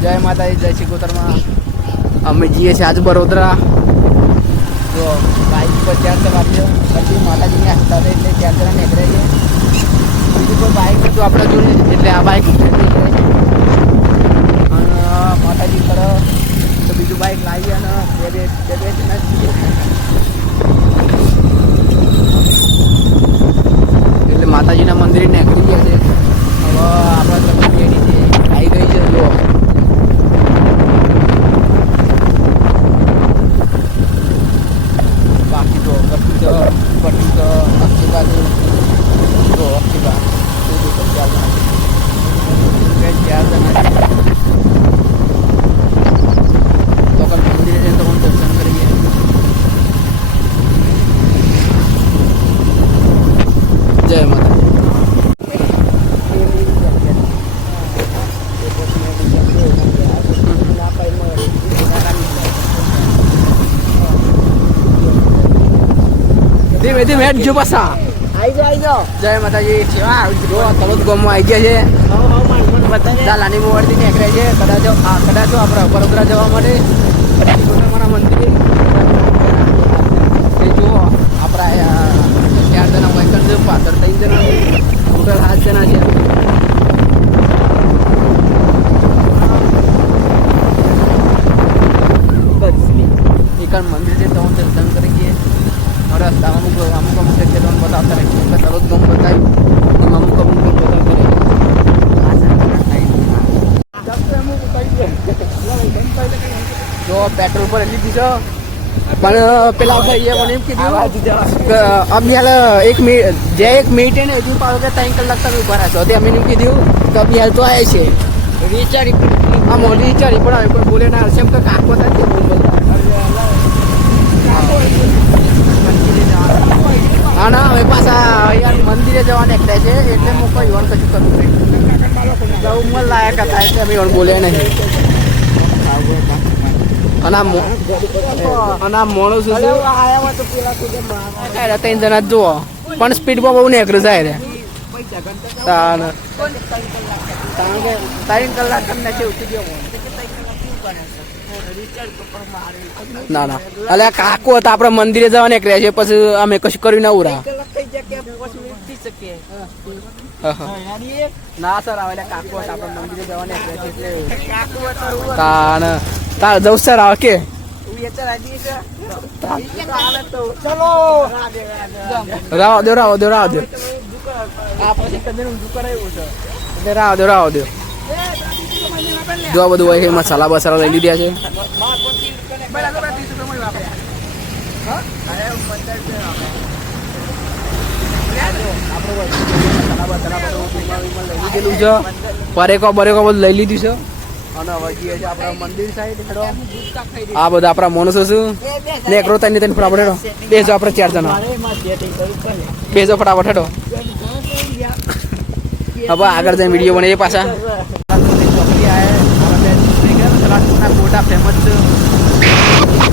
જય માતાજી, જય શ્રી શિકોતરમાં અમે જઈએ છીએ આજ બરોદરા જો બાઇક પર ચાર છે પછી માતાજીને હતા એટલે ચાર જણા નીકળે છે બીજું કોઈ બાઇક હતું આપણે જોઈએ એટલે આ બાઇક અને માતાજી પર તો બીજું બાઇક લાવી અને બે બે બે બે જણા જઈએ એટલે માતાજીના મંદિરે નીકળી ગયા છે હવે આપણા તરફ રેડી છે આવી ગઈ છે જો બાકી તો આખી બાજુ જો આખી બાજુ શું દુકાન ચાર જણા છે ચાર જણા છે તો કાલ મંદિરે જઈને તો હું દર્શન કરીએ જય માતા ધીમે ધીમે હેડજો પાછા. આઈ જાઓ આવી જાઓ જય માતાજી. જો તલોદ ગામમાં આવી ગયા છે. ચાલાની મોવાડથી નીકળે છે. કદાચ આ કદાચ આપણે વડોદરા જવા માટે. મારા મંદિર. એ જુઓ આપણા ચાર જણા વાઇકલ છે પાછળ ત્રણ જણા ટોટલ સાત જણા છે. જો પેટ્રોલ પર એટલી દીધો પણ પેલા ભાઈએ મને એમ કીધું અમે હાલ એક મિનિટ જે એક મિનિટ ને હજુ પાડો કે ત્રણ કલાક તમે ઊભા રહેશો તે અમે એમ કીધું કે અમે હાલ તો આવે છે. વિચારી આમ વિચારી પણ હવે કોઈ બોલે ના હશે એમ તો કાકો થાય બોલ. હા ના હવે પાછા યાર મંદિરે જવા નીકળ્યા છે એટલે હું કોઈ યોન કશું કરવું નહીં. જવું લાયક હતા એટલે અમે યોન બોલ્યા નહીં. ત્રણ જણા જુઓ. પણ સ્પીડમાં બહુ નીકળ્યું જાય રે ત્રણ કલાક ના ના. એટલે કાકો હતા, આપણે મંદિરે જવા નીકળ્યા છે, પછી અમે કશું કર્યું ના, ઉરા. ના સર આવે કાકુ આપણે મંદિરે જવાની એટલે કાકુ તાણ. તાર જવું સર આવે કે રાવ દો રાવ દો રાવ દો. આ પછી કદી નું દુકાન આવ્યું છે. એટલે રાવ દો રાવ દો. જો આ બધું હોય મસાલા બસાલા લઈ લીધા છે. લીધેલું છે પરેકો બરેકો બધું લઈ લીધું છે. અને હવે જઈએ છે આપણા મંદિર સાઈડ હેડો. આ બધા આપણા માણસો છું ને એક રોતા ની તને ફટાફટ હેડો. બેસો આપણે ચાર જણા. બેસો ફટાફટ હેડો. હવે આગળ જઈને વીડિયો બને પાછા. ફેમસ છે.